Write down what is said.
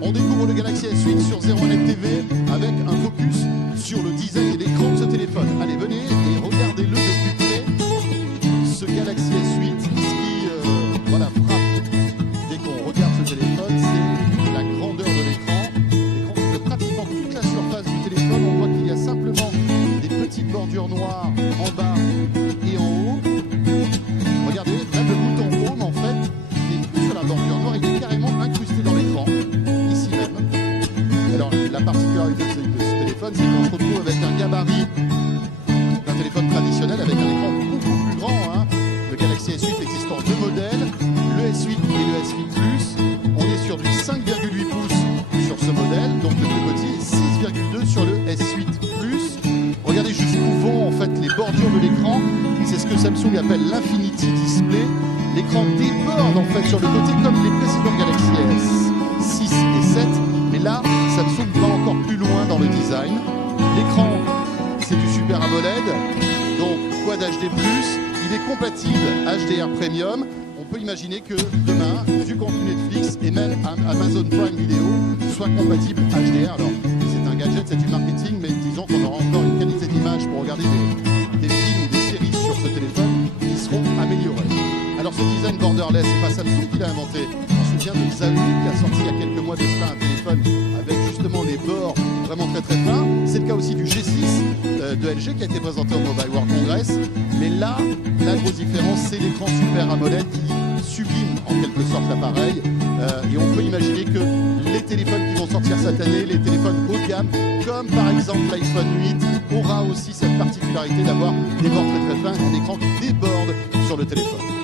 On découvre le Galaxy S8 sur 01net TV avec un focus sur le design et l'écran de ce téléphone. Allez, venez et regardez-le de plus près. Ce Galaxy S8, ce qui voilà, frappe dès qu'on regarde ce téléphone, c'est la grandeur de l'écran. L'écran couvre pratiquement toute la surface du téléphone. On voit qu'il y a simplement des petites bordures noires en bas et en haut. Regardez, même le bouton Home, en fait, n'est plus sur la bordure noire, il est carrément incrusté dans l'écran, ici même. Alors, la particularité de ce téléphone, c'est qu'on se retrouve avec un gabarit d'un téléphone traditionnel, avec un écran beaucoup plus grand. Hein. Le Galaxy S8 existe en deux modèles, le S8 et le S8 Plus. On est sur du 5,8 pouces sur ce modèle, donc le plus petit, 6,2 sur le S8 Plus. Regardez jusqu'où vont en fait les bordures de l'écran. C'est ce que Samsung appelle l'Infinity Display. L'écran déborde en fait sur le côté comme les précédents Galaxy S6 et 7. Mais là, Samsung va encore plus loin dans le design. L'écran, c'est du Super AMOLED, donc Quad HD+. Il est compatible HDR Premium. On peut imaginer que demain, du contenu Netflix et même Amazon Prime Video soit compatible HDR. Alors, c'est un gadget, c'est du marketing, mais disons qu'on aura encore une qualité d'image pour regarder des films ou des séries sur ce téléphone qui seront améliorées. Alors, ce design borderless, c'est pas Samsung qui l'a inventé. On se souvient de Xiaomi qui a sorti il y a quelques mois de cela un téléphone avec justement les bords vraiment très très fins. C'est le cas aussi du G6 de LG qui a été présenté au Mobile World Congress. Mais là, la grosse différence, c'est l'écran Super AMOLED qui sublime en quelque sorte l'appareil. Et on peut imaginer que les téléphones qui vont sortir cette année, les téléphones haut de gamme, comme par exemple l'iPhone 8, aura aussi cette particularité d'avoir des bords très très fins, un écran qui déborde sur le téléphone.